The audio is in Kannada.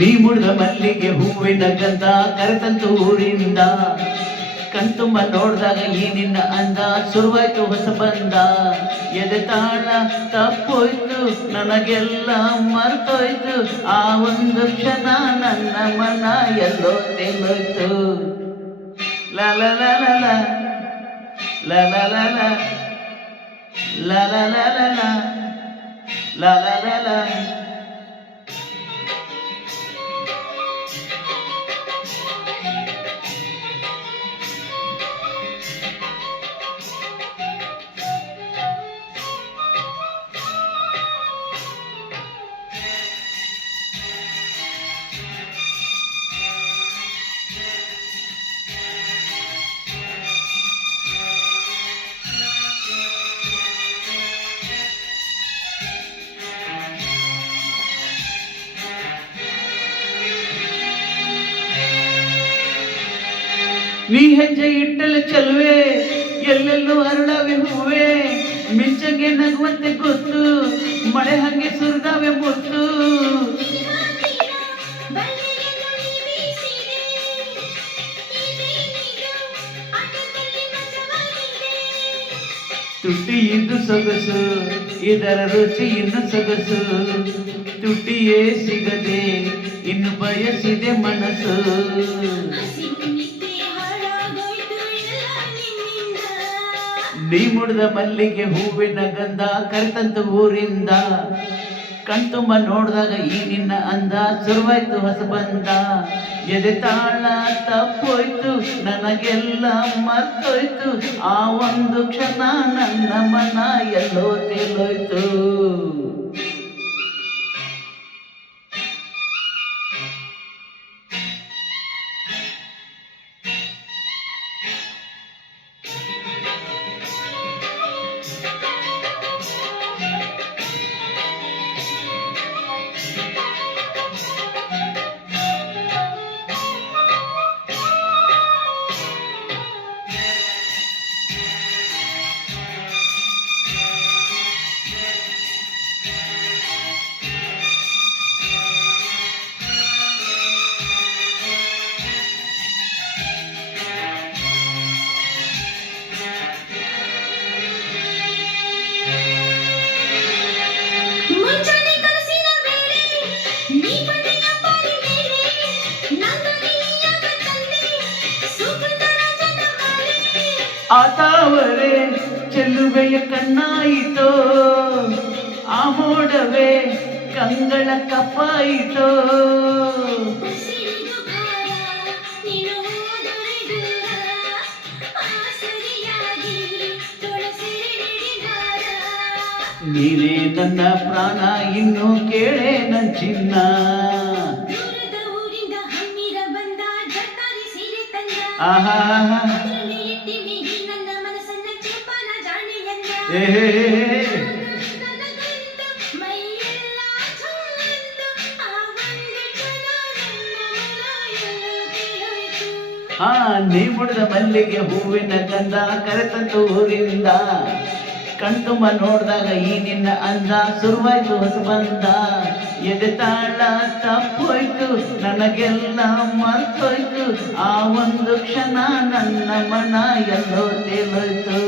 ನೀ ಮುಡಿದ ಮಲ್ಲಿಗೆ ಹೂವಿನ ಗಂಧ ಕರೆತಂತು ಊರಿಂದ ಕಣ್ತುಂಬ ನೋಡ್ದಾಗ ಈ ನಿನ್ನ ಅಂದ ಶುರುವಾಯ್ತು ಹೊಸ ಬಂದ ಎದೆ ತಾಳ ತಪ್ಪೋಯ್ತು ನನಗೆಲ್ಲ ಮರ್ತೋಯ್ತು ಆ ಒಂದು ಕ್ಷಣ ನನ್ನ ಮನ ಎಲ್ಲೋ ತೇಲೋಯ್ತು ಲ ಲ ಲ ಲ ಲ ಲ ಲ ಲ ಲ ಲ ಲ ಲ ಲ ಲ ಲ ಲ. ನೀ ಹೆಜ್ಜೆ ಇಟ್ಟಲೆ ಚೆಲುವೆ ಎಲ್ಲೆಲ್ಲೂ ಅರಳವೆ ಹೂವೆ ಮಿಂಚಂಗೆ ನಗುವಂತೆ ಗೊತ್ತು ಮಳೆ ಹಂಗೆ ಸುರಿದಾವೆ ಮುತ್ತು ತುಟಿ ಇದ್ದು ಸೊಗಸು ಇದರ ರುಚಿ ಇನ್ನು ಸೊಗಸು ತುಟಿಯೇ ಸಿಗದೆ ಇನ್ನು ಬಯಸಿದೆ ಮನಸ್ಸು ನೀ ಮುಡಿದ ಮಲ್ಲಿಗೆ ಹೂವಿನ ಗಂಧ ಕರೆತಂತು ಊರಿಂದ ಕಣ್ತುಂಬ ನೋಡಿದಾಗ ಈ ನಿನ್ನ ಅಂದ ಶುರುವಾಯ್ತು ಹೊಸ ಬಂದ ಎದೆ ತಾಳ ತಪ್ಪೋಯ್ತು ನನಗೆಲ್ಲ ಮರ್ತೋಯ್ತು ಆ ಒಂದು ಕ್ಷಣ ನನ್ನ ಮನ ಎಲ್ಲೋ ತೇಲೋಯ್ತು ಆತಾವರೆ ಚೆಲ್ಲುವೆಯ ಕಣ್ಣಾಯಿತೋ ಆ ಮೋಡವೇ ಕಂಗಳ ಕಪ್ಪಾಯಿತೋ ನೀನೇ ನನ್ನ ಪ್ರಾಣ ಇನ್ನು ಕೇಳೆ ನನ್ ಚಿನ್ನ ಆಹಾ ನೀ ಮುಡಿದ ಮಲ್ಲಿಗೆ ಹೂವಿನ ಗಂಧ ಕರೆತಂತು ಊರಿಂದ ಕಣ್ತುಂಬ ನೋಡಿದಾಗ ಈ ನಿನ್ನ ಅಂದ ಶುರುವಾಯ್ತು ಹೊಸ ಬಂದ ಎದೆ ತಾಳ ತಪ್ಪೋಯ್ತು ನನಗೆಲ್ಲ ಮರ್ತೋಯ್ತು ಆ ಒಂದು ಕ್ಷಣ ನನ್ನ ಮನ ಎಲ್ಲೋ ತೇಲೋಯ್ತು